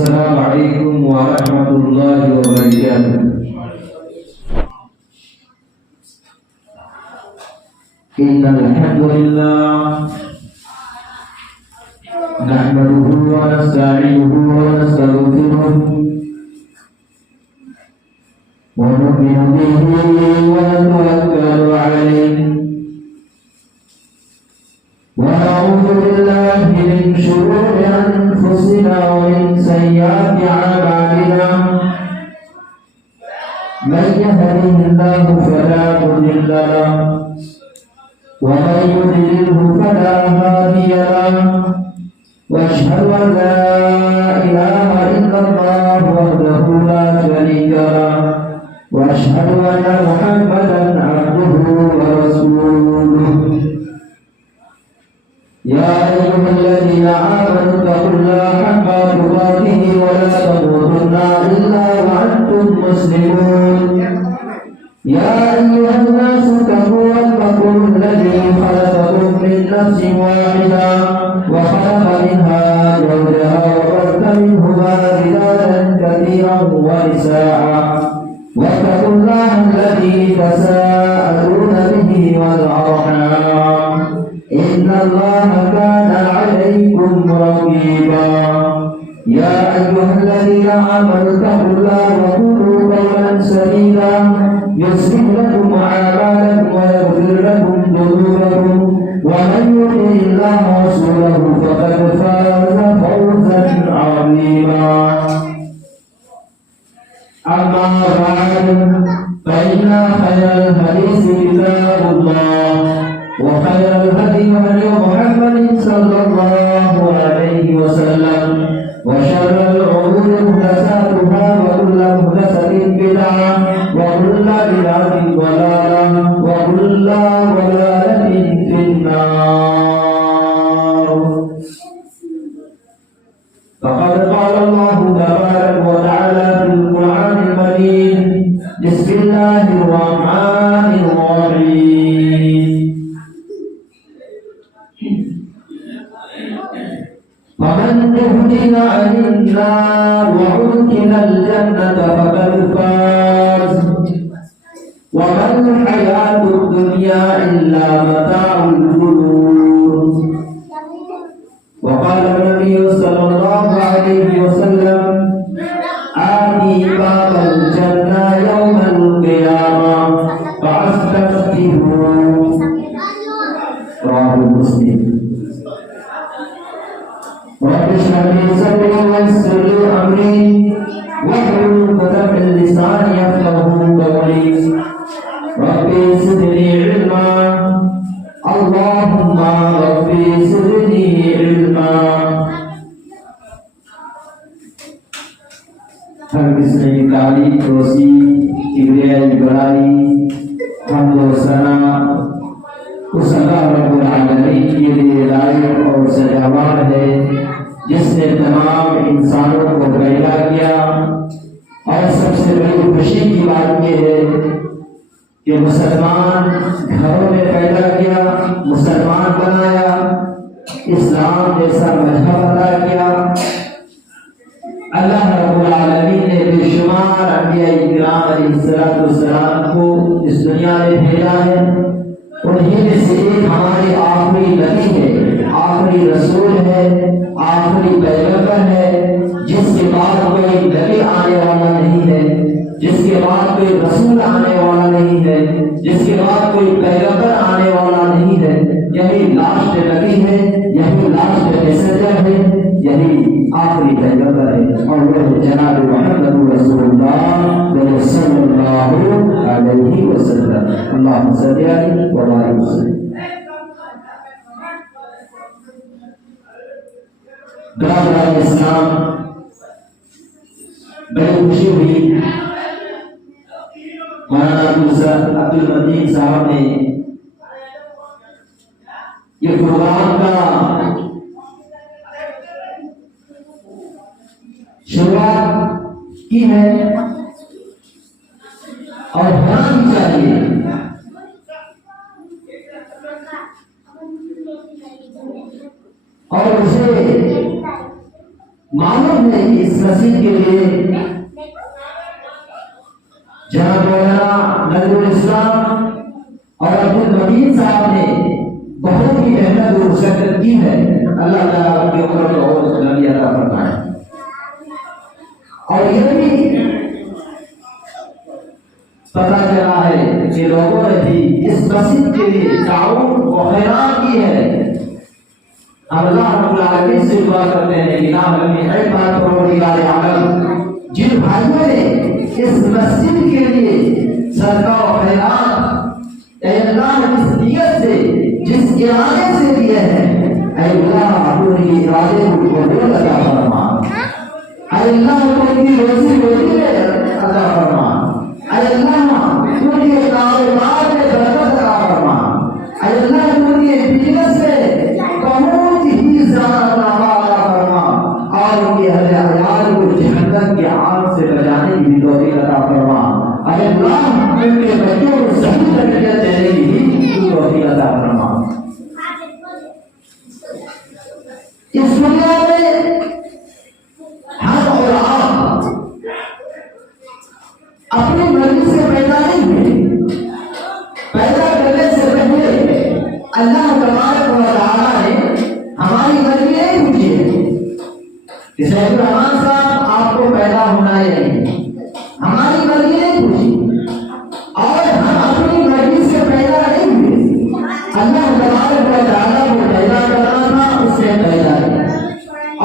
Assalamualaikum warahmatullahi wabarakatuh. Innal hamdalillah nahmaduhu wa nasta'inuhu wa nastaghfiruh wa nu'minu bihi wa natawakkalu 'alayhi wa na'udzu billahi min shururi anfusina wa min sayyiati a'malina man yahdihillahu fala mudilla lahu wa man yudlilhu fala hadiya lahu واشهد ان لا اله الا الله وحده لا شريك له واشهد ان محمدا عبده ورسوله يا ايها الذين امنوا اتقوا الله حق تقاته ولا تموتن الا وانتم مسلمون يا ايها الناس اتقوا ربكم الذي خلقكم من نفس واحده وخلق منها زوجها وبث منهما رجالا كثيرا ونساء واتقوا الله الذي تساءلون به والارحام ان الله كان عليكم رقيبا يا ايها الذين امنوا اتقوا الله وقولوا قولا سديدا يصلح لكم اعمالكم ويغفر لكم ذنوبكم ومن يطع الله ورسوله فقد فاز فوزا عظيما اما بعد فان خير الحديث كتاب الله وخير الهدي هدي محمد صلى الله عليه وسلم وشر الامور محدثاتها وكل محدثه بدعه وكل بدعه ضلاله وكل ضلاله في النار. فقد قال الله تبارك وتعالى في القرآن المجيد بسم الله الرحمن الرحيم فمن زحزح عن النار وأدخل الجنة فقد فاز وما الحياة الدنيا إلا متاع الغرور. وقال النبي صلى الله عليه وسلم آتي باب الجنة يوم القيامة فأستفتحه. رواه مسلم. رب اشرح لي صدري ويسر لي أمري واحلل عقدة من لساني يفقهوا قولي ربي زدني علما اللهم ربي زدني علما. हर किस्म की काली रोसी किबरियाई बड़ाई हमद व सना उस अल्लाह रब्बुल आलमीन के लिए लायक और सजावार है जिसने तमाम इंसानों को पैदा किया और सबसे बड़ी खुशी की बात यह है कि मुसलमान घरों में पैदा किया, मुसलमान बनाया, इस्लाम जैसा मजहब अदा किया। अल्लाह रब्बुल आलमीन ने बेशुमार अंबिया इकराम अलैहिस्सलाम को इस दुनिया में भेजा है। उन्हीं में से एक हमारे आखिरी नबी है, आखिरी रसूल है, आखिरी पैगंबर है, जिसके बाद कोई नबी आने वाला नहीं है, जिसके बाद कोई रसूल आने वाला नहीं है, जिसके बाद कोई पैगंबर आने वाला नहीं है। यही लास्ट नबी है, यही लास्ट मैसेंजर है, यही आखिरी पैगंबर है और वह जनाब मुहम्मद रसूलुल्लाह सल्लल्लाहु अलैहि वसल्लम। अल्लाहुम्मा सल्ली अलैहि व बारिक वसल्लम। ब्रादरान इस्लाम, बड़ी खुशी हुई मौलाना अब्दुल मजीद साहब ने ये प्रोग्राम का शुरुआत की है और होना भी चाहिए। और उसे मालूम है कि इस मस्जिद के लिए जनाब मौलाना नजरुल इस्लाम और अब्दुल मजीद साहब ने बहुत ही मेहनत और मशक्कत की है। अल्लाह ताला उनके ऊपर को और लंबी अता फरमाए। और यह भी पता चला है कि लोगों ने भी इस मस्जिद के लिए ताउन और खैरात की है। अल्लाह रब्बुल आलमीन से दुआ करते हैं कि ना हमें है बात परवरदिगार आलम जिन भाइयों ने इस मस्जिद के लिए सदका और खैरात अल्लाह इस नियत से जिस इरादे से दिए हैं अल्लाह उनके इरादे को कबूल अता फरमा। अल्लाह उनकी रोजी रोटी में अता फरमा। अल्लाह उनके कारोबार में बरकत अता फरमा। अल्लाह उनके बिजनेस में बहुत ही ज्यादा अता फरमा और उनके अहले अयाल को जहन्नम के आग से बचाने की भी तौफीक अता फरमा। अल्लाह उनके बच्चों को सही तरबियत देने की भी तौफीक अता फरमा। इस दुनिया में हम और आप अपनी मर्जी से पैदा नहीं हुए। पैदा करने से पहले अल्लाह तबारक व तआला ने हमारी मर्जी नहीं पूछी है। सैयद रहमान साहब आपको पैदा होना है नहीं, हमारी मर्जी नहीं पूछी और हम अपनी मर्जी से पैदा नहीं हुए। अल्लाह तबारक व तआला को पैदा करना था, उसने पैदा किया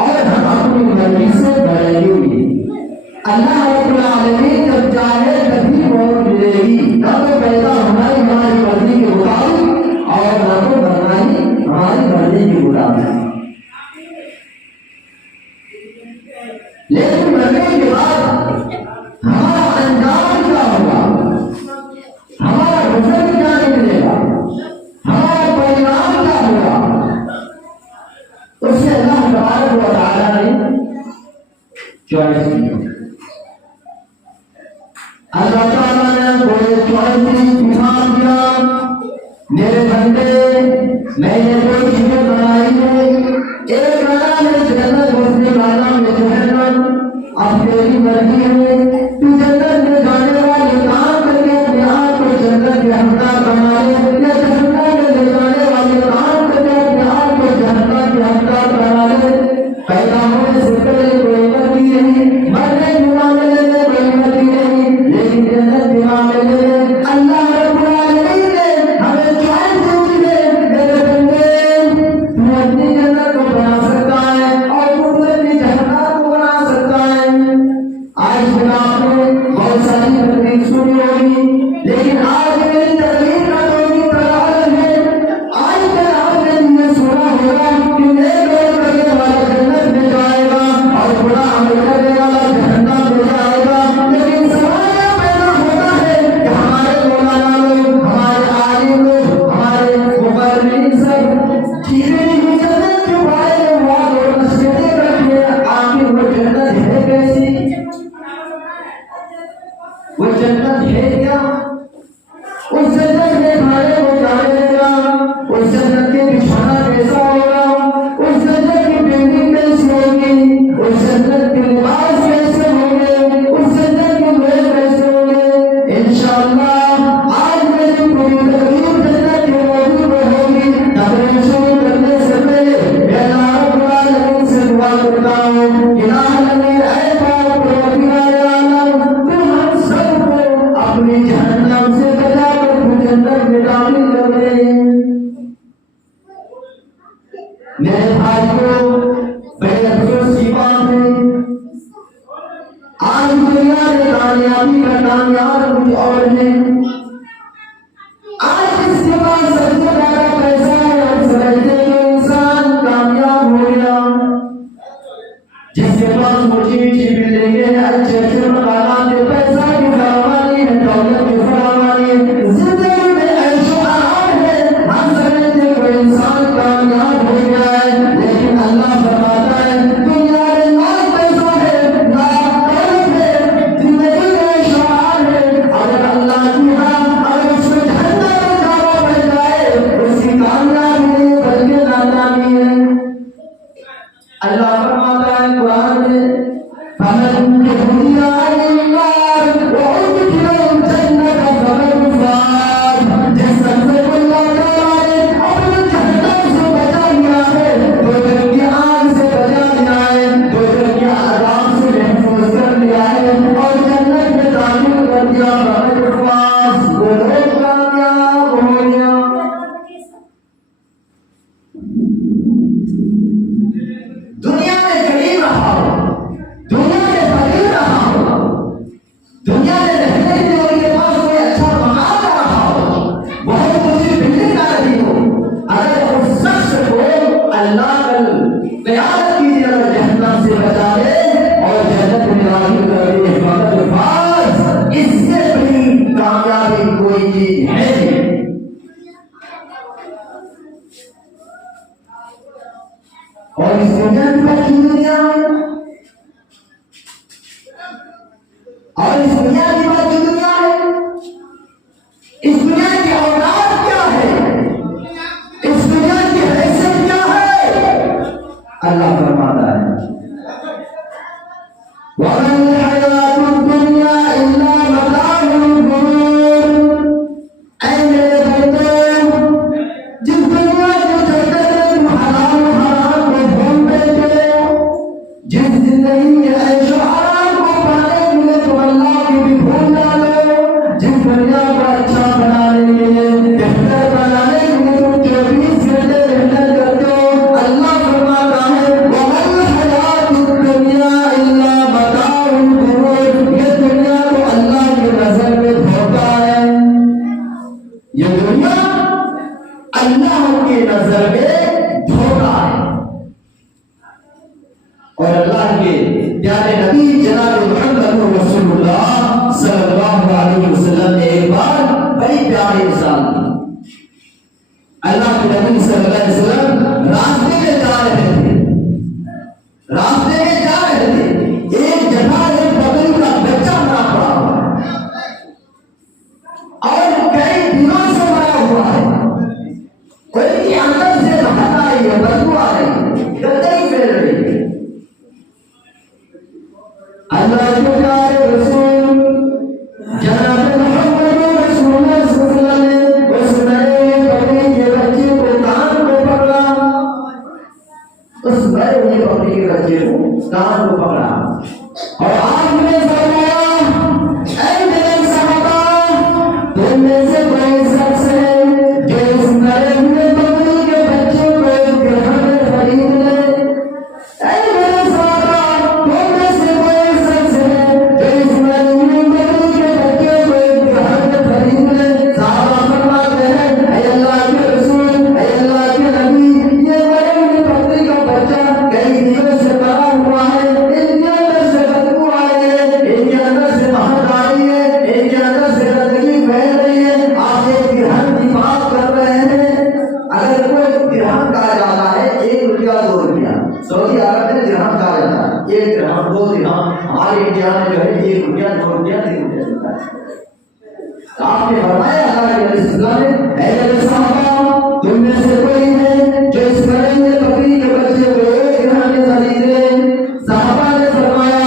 और हम अपनी मर्जी से बड़े हुए। अल्लाह रब्बुल आलमीन जब चाहे तभी मौत मिलेगी। न तो पैदा होना ही हमारी मर्जी के मुताबिक और न तो मरना ही हमारी मर्जी के मुताबिक। लेकिन मरने के बाद हमारा अंजाम क्या होगा, हमारा रिजल्ट क्या निकलेगा, हमारा परिणाम क्या होगा, उससे अल्लाह तबारक व तआला ने चॉइस की। अल्लाह ताला ने कोई चॉइस इमाम दिया, मेरे बंदे मैंने कोई चीजें बनाई है, एक वाला में जन्नत दूसरे वाला में जहन्नम। अब तेरी मर्जी है, तू जन्नत में जाने वाले काम करके अपने आप को जन्नत के हकदार बना ले या जहन्नम में ले जाने वाले काम करके अपने आप को जहन्नम के हकदार बना ले। पैदा होने से पहले कोई मर्जी नहीं, मरने के मामले में कोई मर्जी नहीं, लेकिन जन्नत के मामले में अल्लाह रब्बुल आलमीन ने हमें चॉइस दी है। मेरे बंदे तू अपनी जन्नत को बना सकता है और तू अपनी जहन्नम को बना सकता है। आज भी आपने बहुत सारी तकलीफ सुनी होगी, लेकिन आज मेरी तकलीफ का कोई तराज है। आज तक आपने ये सुना होगा कि एक और करने वाला जन्नत में जाएगा और बुरा अमल करने वाला जहन्नम में जाएगा। लेकिन सवाल यह पैदा होता है कि हमारे मौलाना लोग, हमारे आलिम लोग, हमारे मुबर्रिर सब चीजें ही जन्नत के बारे में बहुत और नसीहतें करते हैं। आखिर वो जन्नत है कैसी, वो जन्नत है क्या, उस जन्नत में खाने को क्या मिलेगा, उस जन्नत के बिछाना कैसा होगा, उस जन्नत की बिल्डिंग कैसी होगी, उस जन्नत के लिबास कैसे होंगे, उस जन्नत के लोग कैसे होंगे। इंशाअल्लाह आज मेरी पूरी तकलीफ जन्नत के मौजूद में होगी। तकरीर शुरू करने से पहले मैं अल्लाह रब्बुल आलमीन से दुआ करता हूँ कि ना हमें ऐ पाक परवरदिगार आलम तू हम सबको अपनी जहन्नम से बचा कर तू जन्नत में दाखिल कर दे। मेरे भाइयों, बड़े अफसोस की बात है आज दुनिया में कामयाबी का कामयाब कुछ और है। आज जिसके पास सबसे ज्यादा पैसा है हम समझते हैं कि इंसान कामयाब हो गया। जिसके पास ऊंची ऊंची बिल्डिंगें हैं, अच्छे अच्छे मकानात हैं, पैसा की फरावानी है, दौलत की फरावानी है, जिंदगी में ऐशो आराम है, हम समझते हैं कोई इंसान कामयाब हो गया है। लेकिन अल्लाह फरमाता है दुनिया में ना पैसा है, ना दौलत है, जिंदगी में ऐशो आराम है, अगर अल्लाह की अगर उसमें जहन्नम में जाना पड़ जाए उसकी कामयाबी नहीं बल्कि नाकामी है। अल्लाह फरमाता है कुरान में, फमन यहदिया इल्लाह व उदखिलल जन्नत फमन फाज, जिस सबसे अल्लाह ताला ने अपने जन्नत से बचा लिया है, दोजख की आग से बचा लिया है, दोजख के अज़ाब से महफूज कर लिया है और जन्नत में दाखिल कर दिया, फमन फाज, वो लोग कामयाब हो गया। दुनिया में गरीब रहा हो, दुनिया में फकीर रहा हो, दुनिया में रहने के लिए उनके पास कोई अच्छा मकान ना रहा हो, बहुत ऊंची बिल्डिंग ना रही हो, अगर उस शख्स को अल्लाह कल क़यामत की दिन अगर जहन्नम से बचा ले और जन्नत में दाखिल कर दे, फक़द फाज़, इससे बड़ी कामयाबी कोई चीज है नहीं। और इस दुनिया की बात की दुनिया है, और इस दुनिया की बात की दुनिया है, इस दुनिया की औलाद क्या है, इस दुनिया की हैसियत क्या है। अल्लाह फरमाता है, वमल हयातुद दुनिया इल्ला मताउल गुरूर, ऐ मेरे बंदो, जिस दुनिया को चलते तुम हराम हराम को ढूंढते थे, जिस जिंदगी के ऐशो आराम को पाने के लिए तुम अल्लाह की भी भूल डालो, जिस दुनिया को अच्छा बनाने के लिए, बेहतर बनाने के लिए तुम 24 घंटे मेहनत करते हो, अल्लाह फरमाता है, वमल हयातुद दुनिया इल्ला मताउल गुरूर, ये दुनिया तो अल्लाह की नजर में धोखा है, ये दुनिया अल्लाह की नजर में धोखा है। और अल्लाह के प्यारे नबी जनाब मुहम्मद रसूलुल्लाह सल्लल्लाहु अलैहि वसल्लम ने एक बार बड़ी प्यारी मिसाल दी। अल्लाह के नबी सल्लल्लाहु अलैहि वसल्लम रास्ते में जा रहे थे, रास्ते में जा रहे थे, एक जगह एक बकरी का बच्चा मरा पड़ा हुआ है और कई दिनों से मरा हुआ है, कोई अंदर से महक आ रही है, बदबू आ रही है, गंदगी फैल रही है। अल्लाह के प्यारे रसूल जनाब मुहम्मद रसूलुल्लाह सल्लल्लाहु अलैहि वसल्लम ने उस नए बकरी के बच्चे को कान को पकड़ा, उस नए बकरी के बच्चे को कान को पकड़ा और आपने फरमाया, ऐ मेरे सहाबा, तुम में से कोई शख्स है जो इस नए बकरी के बच्चे को ग्रहण में खरीद ले। ऐ मेरे सहाबा, तुम में से कोई शख्स है जो इस नए बकरी के बच्चे को ग्रहण में खरीद ले। सहाबा फरमाते हैं, ऐ अल्लाह के रसूल, ऐ अल्लाह के नबी, ये नए बकरी का बच्चा कई दिनों से मरा हुआ है, इनके अंदर से बदबू आ रही है, इनके अंदर से महक आ रही है, इनके अंदर से गंदगी फैल रही है, आप एक ग्रहण की बात कर रहे हैं। अगर कोई ग्रहण कहा जाता है 1 रुपया 2 रुपया, सऊदी अरब में ग्रहण कहा जाता है, 1 ग्रहण 2 ग्रहण, हमारे इंडिया में जो है 1 रुपया 2 रुपया 3 रुपया चलता है। आपने फरमाया अल्लाह के नबी सल्लल्लाहु अलैहि वसल्लम ने, ऐ मेरे सहाबा, तुम में से कोई है जो इस नए बकरी के बच्चे को एक ग्रहण में खरीद ले। सहाबा ने फरमाया,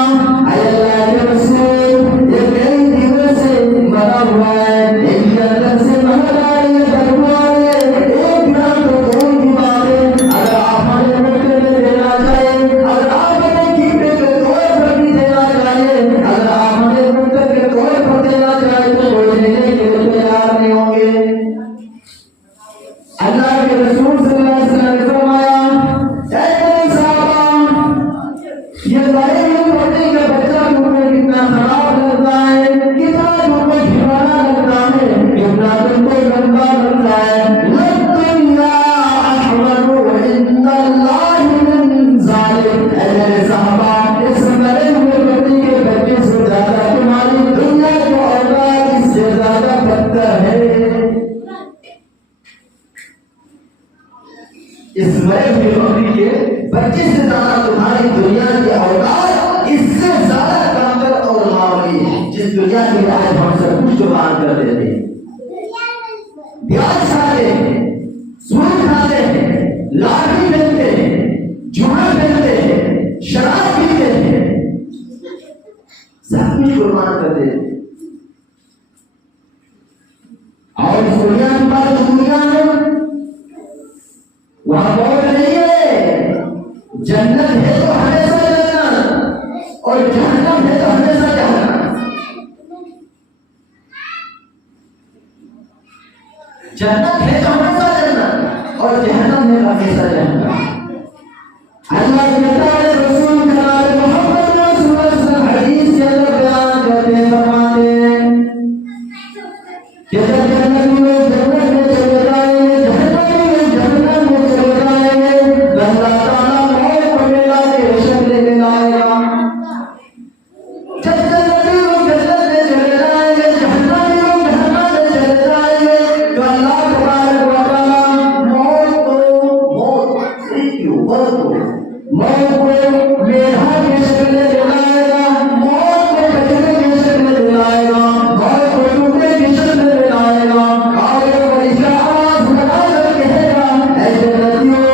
ऐ अल्लाह के रसूल, ये कई दिनों से मरा हुआ है, इनके अंदर से महक आ रही है, बदबू आ रही है, एक ग्रहण तो दूर की बात है, अगर आप हमें मुट्ठी में देना चाहें, अगर आप हमें कीमते के तौर पर भी देना चाहें, अगर आप हमें मुट्ठी के तौर पर देना चाहें तो कोई देने के लिए तैयार नहीं होंगे। अल्लाह के रसूल सल्लल्लाहु अलैहि वसल्लम ने फरमाया, ऐ मेरे सहाबा, ये नए बकरी का बच्चा तुमको कितना खराब लगता है, कितना तुमको घिनौना लगता है, कितना तुमको गंदा लगता है। लद्दुन्या अहवनु इंदल्लाहि मिन ज़ालिक, ऐ मेरे सहाबा, इस नए बकरी के बच्चे से ज्यादा तुम्हारी दुनिया की औलाद इससे ज्यादा बदतर है। इस नए बकरी के बच्चे से ज्यादा तुम्हारी दुनिया की औलाद इससे ज्यादा कामगर और मामूली है, जिस दुनिया की आज हम सब कुछ तो बात कर देते हैं, ब्याज खाते हैं, सूद खाते हैं, लाठी पहनते हैं, जुड़ा पहनते हैं, कुर्बान कर देते। और इस दुनिया के पास दुनिया है वहां मौत नहीं है, जन्नत है तो हमेशा जन्नत और जहन्नम है तो हमेशा जहन्नम। जन्नत है तो हमेशा जन्नत और जहन्नम है तो हमेशा जहन्नम। अल्लाह कहता है रसूल जनाब मोहम्मद रसूलुल्लाह सल्लल्लाहु अलैहि वसल्लम हदीस के अंदर बयान करते हैं, फरमाते हैं कि जब जन्नत में चले जाएंगे, जहन्नम में चले जाएंगे, तो अल्लाह ताला मौत को मिला के शक्ल में लाएगा। जब जन्नती लोग जन्नत में चले जाएंगे, जहन्नमी लोग जहन्नम में चले जाएंगे, तो अल्लाह तबारक व तआला मौत को मेढा की शक्ल में लाएगा, मौत को बछड़े की शक्ल में लाएगा, मौत को टुकड़े की शक्ल में लाएगा। और बड़ी आवाज लगाकर कहेगा, ऐ जन्नतियों,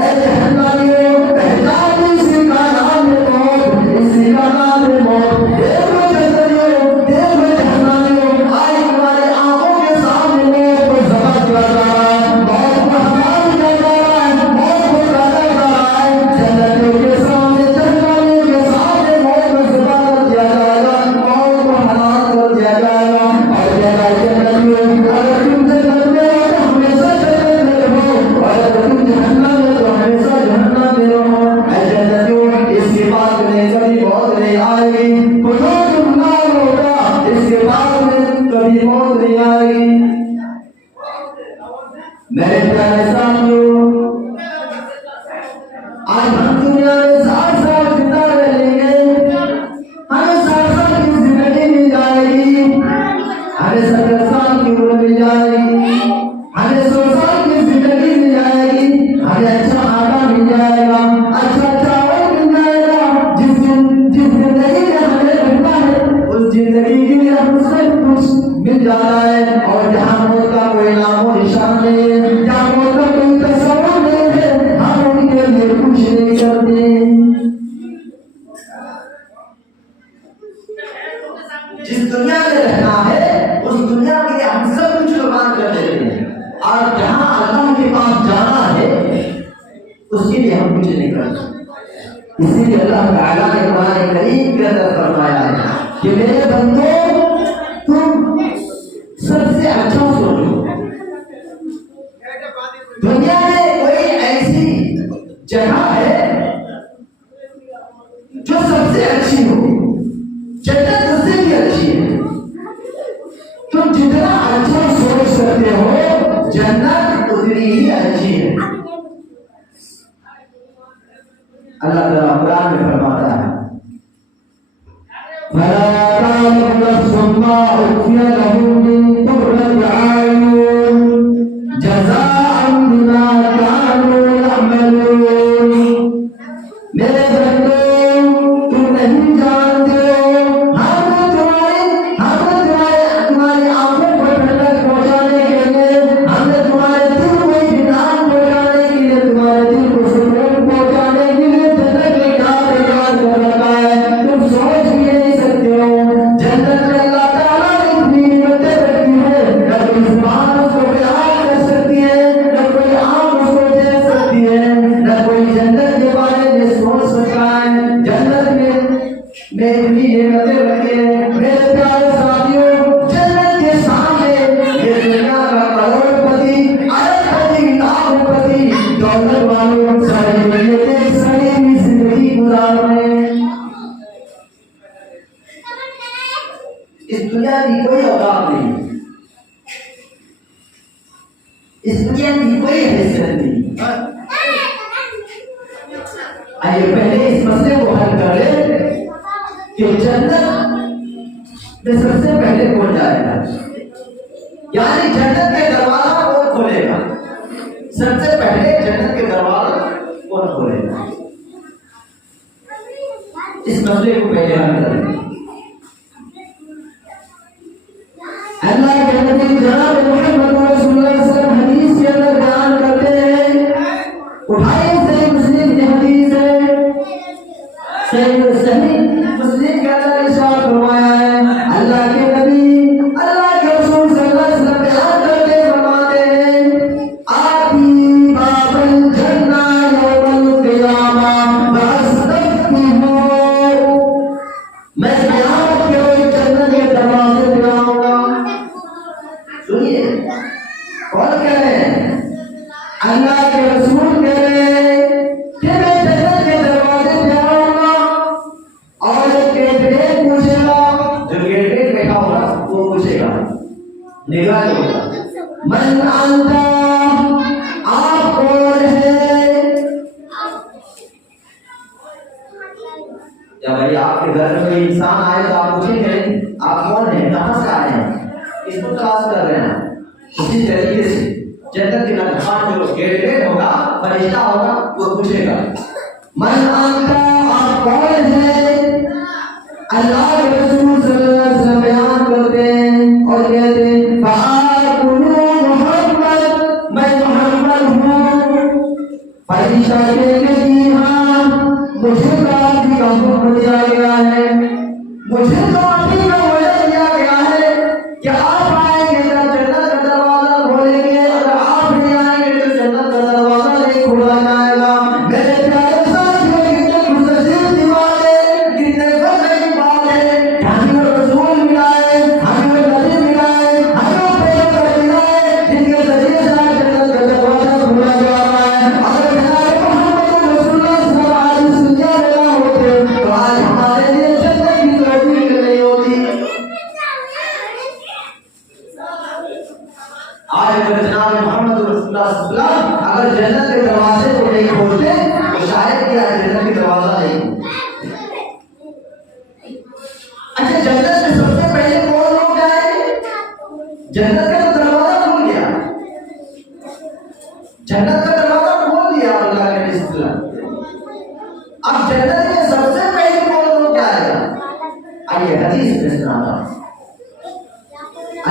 ऐ जहन्नमियों, पहचानो इसका नाम है मौत, इसी का नाम है मौत। देखो जन्नतियों, देखो जहन्नमियों, आज तुम्हारे आंखों के सामने मौत को ज़ब्त कर रहा है, मौत को हलाल कर रहा है, मौत को काटा कर रहा है। जन्नतियों के सामने, जहन्नमियों के सामने मौत को ज़ब्त कर दिया जाएगा, मौत को हलाल कर दिया जाएगा। और कहता है जन्नतियों, अगर तुम जन्नत में हो तो हमेशा जन्नत में रहो, और अगर तुम जहन्नम में तो हमेशा जहन्नम में रहो। ऐ जन्नतियों, इसके बाद में कभी मौत नहीं आएगी, खुदा तुमना होगा, इसके बाद में कभी मौत नहीं आएगी। मेरे प्यारे साथियों, आज हम दुनिया में 60 साल बिता रहेंगे, हमें 60 साल की जिंदगी मिल जाएगी, हमें 70 साल की उम्र मिल जाएगी, हमें 100 साल की जिंदगी मिल जाएगी, हमें अच्छा आटा मिल जाएगा, अच्छा चावल मिल जाएगा। जिस जिंदगी में हमें मिलता है उस जिंदगी के लिए हम सब कुछ मिल जाता है। और जहाँ मौत का कोई नामो निशान नहीं है, जहाँ मौत का कोई तस्वीर नहीं है, हम उनके लिए कुछ नहीं करते। जिस दुनिया में रहना है उस दुनिया के लिए हम सब कुछ कुर्बान कर देते हैं, और जहाँ अल्लाह के पास जाना है उसके लिए हम कुछ नहीं करते। इसीलिए अल्लाह ताला ने कुरान करीम के अंदर फरमाया है कि मेरे बंदो, तुम सबसे अच्छा सोचो। दुनिया में कोई ऐसी जगह है जो सबसे अच्छी हो, जन्नत उससे भी अच्छी है। तुम जितना अच्छा सोच सकते हो जन्नत उतनी ही अच्छी है। अल्लाह ताला कुरान में फरमाता है, फला ताअलमु नफ्सुम मा उख्फिया लहुम मिन कुर्रति अयुन जज़ाअन बिमा कानू यअमलून। मेरे बंदो, तुम नहीं जानते हो, हमने तुम्हारी आंखों को ठंडक पहुंचाने के लिए, हमने तुम्हारे दिल को इत्मीनान पहुंचाने के लिए, तुम्हारे दिल को सुकून पहुंचाने के लिए जन्नत में क्या तैयार कर रखा है, तुम सोच भी नहीं सकते हो। जन्नत में अल्लाह ताला ने इतनी नेमतें रखी है, न कोई जुबान उसको बयान कर सकती है, न कोई आंख उसको देख सकती है, न कोई जन्नत के बारे में सोच सकता है। जन्नत में इतनी नेमतें रखी है। मेरे प्यारे साथियों, जन्नत के सामने ये दुनिया का करोड़पति, अरबपति, लाखपति, दौलत वालों सारी दुनिया सड़ी हुई जिंदगी गुजार रहे हैं। इस दुनिया की कोई औकात नहीं, इस दुनिया की कोई हैसियत नहीं। आइए पहले इस मसले को हल कर ले कि जन्नत में सबसे पहले कौन जाएगा, यानी जन्नत के दरवाजा कौन खोलेगा। सबसे पहले जन्नत के दरवाजा कौन खोलेगा, इस मसले को पहले हल करें। अल्लाह के नबी जनाब मोहम्मद रसूलुल्लाह सल्लल्लाहु अलैहि वसल्लम हदीस के अंदर बयान करते हैं, उठाइए सही मुस्लिम की हदीस है, सही मुस्लिम के अंदर इरशाद फरमाया है, मन अंता, आप कौन है? या भाई आपके घर में कोई इंसान आए तो आप पूछेंगे आप कौन है, कहां से आए हैं, किसको तलाश कर रहे हैं? उसी तरीके से जन्नत के नजमान जो गेट होगा, फरिश्ता होगा, वो पूछेगा मन अंता, आप कौन है? अल्लाह के रसूल सल्लल्लाहु अलैहि वसल्लम बयान करते हैं और कहते हैं फाकुलू मोहम्मद, मैं मोहम्मद हूँ। फरिश्ता कहते हैं हाँ, मुझे तो आपकी का हुक्म दिया गया है, मुझे तो आपकी का वजह दिया गया है कि आप आएंगे तो जन्नत का दरवाजा खोलेंगे, अगर आप नहीं आएंगे तो जन्नत का दरवाजा नहीं खोला जाएगा। मेरे प्यारे साथियों, कितने खुशनसीब दीवाने, कितने फख्र की बात है, हमें रसूल मिला है, हमें नबी मिला है, हमें पैगंबर मिला है, जिनके जरिए से आज जन्नत का दरवाजा खोला जा रहा है। अगर जनाब मोहम्मद रसूलुल्लाह सल्लल्लाहु अलैहि वसल्लम ना होते तो आज हमारे लिए जन्नत की तौफीक नहीं होती। आज अगर जनाब मोहम्मद रसूलुल्लाह सल्लल्लाहु अलैहि वसल्लम अगर जन्नत के दरवाजे को नहीं खोलते तो शायद कि आज जन्नत के दरवाजा नहीं खुलता। अच्छा, जन्नत में सबसे पहले कौन लोग जाएंगे? जन्नत का तो दरवाजा खुल गया, जन्नत का दरवाजा खोल दिया अल्लाह के रिश्तेदार। अब जन्नत में सबसे पहले कौन लोग जाएगा? आइए हदीस में सुनाता हूं।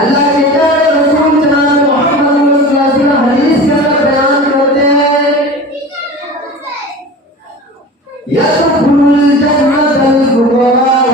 अल्लाह के प्यारे रसूल जनाब मोहम्मद सल्लल्लाहु अलैहि वसल्लम हदीस के अंदर बयान करते हैं यदखुलुल जन्नतल फुक़राउ